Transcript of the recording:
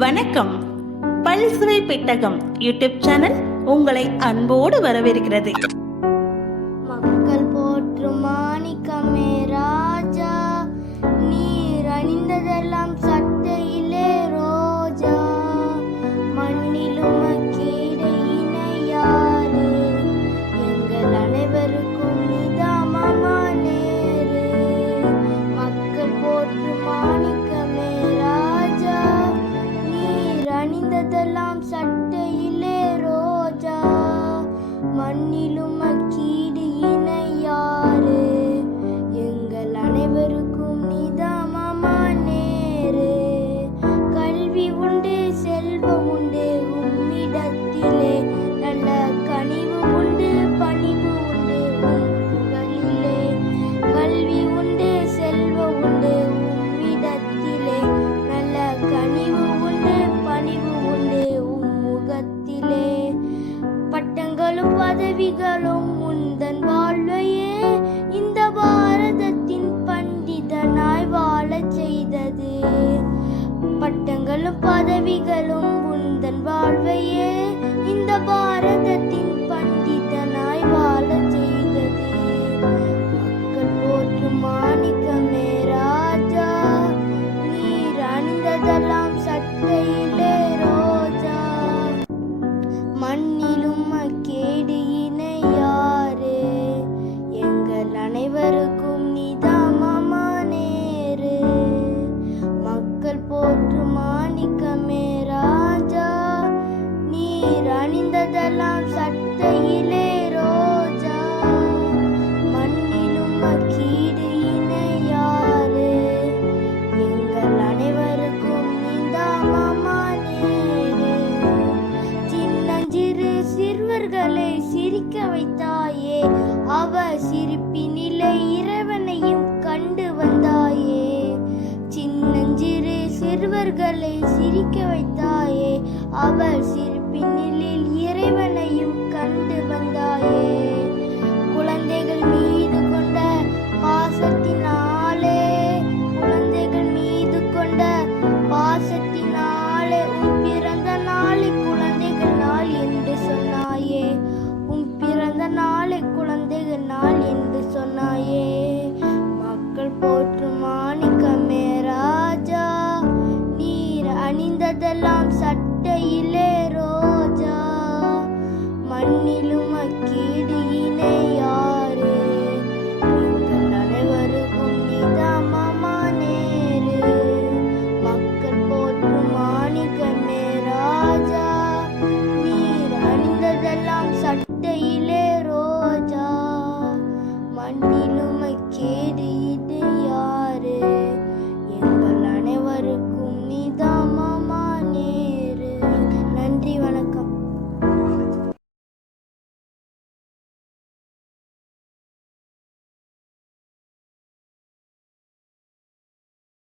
வணக்கம். பல்சுவை பெட்டகம் யூடியூப் சேனல் உங்களை அன்போடு வரவேற்கிறது. மக்கள் போற்றும் மாணிக்கமே ராஜா, நீர் அணிந்ததெல்லாம் சட்டையிலே ரோஜா. மண்ணிலும் மக்கீடு இணையாறு, எங்கள் அனைவருக்கும் நிதாமமா நேரு. மக்கள் போற்றும் மாணிக்கமே ராஜா, நீர் அணிந்ததெல்லாம் சட்டையிலே ரோஜா. மண்ணிலும் மக்கீடு இணையாறு, எங்கள் அனைவருக்கும் நிதாமமா நேரு. கல்வி உண்டு செல்வம் உண்டு உம்மிடத்திலே, நல்ல கனிவு உண்டு பணிவு உண்டு உம் புகழிலே. கல்வி உண்டு செல்வம் உண்டு உம்மிடத்திலே, நல்ல கனிவு உண்டு பணிவு உண்டு உம் முகத்திலே. பட்டங்களும் பதவிகளும் உந்தன் வாழ்வையே இந்த பாரதத்தின் பண்டிதனாய் வாழச் செய்தது. பட்டங்களும் பதவிகளும் உந்தன் வாழ்வையே இந்த பாரதத்தின் பண்டிதனாய் வாழச் செய்தது. மக்கள் போற்றும் மாணிக்கமே ராஜா, நீர் அணிந்ததெல்லாம் சட்டையிலே ரோஜா. மண்ணிலும் மக்கீடு இணையாறு, எங்கள் அனைவருக்கும் நிதாமமா நேரு. மக்கள் போற்றும் மாணிக்கமே ராஜா, நீர் அணிந்ததெல்லாம் சட்டையிலே ரோஜா. மண்ணிலும் மக்கீடு இணையாறு, எங்கள் அனைவருக்கும் நிதாமமா நேரு. சின்னஞ்சிறு சிறுவர்களை சிரிக்க வைத்தாயே, அவர் சிரிப்பினிலே இறைவனையும் கண்டு வந்தாயே. சின்னஞ்சிறு சிறுவர்களை சிரிக்க வைத்தாயே, அவர் சிரிப்பினில் இறைவனையும் கண்டு வந்தாயே. குழந்தைகள் மீது கொண்ட பாசத்தினாலே, குழந்தைகள் மீது கொண்ட பாசத்தினாலே உன் பிறந்த நாளை குழந்தைகள் நாள் என்று சொன்னாயே. உன் பிறந்த நாளை குழந்தைகள் நாள் என்று சொன்னாயே. மக்கள் போற்றும் மாணிக்கமே ராஜா, நீர் அணிந்ததெல்லாம் சட்டையிலே ரோஜா. மண்ணிலும் மக்கீடு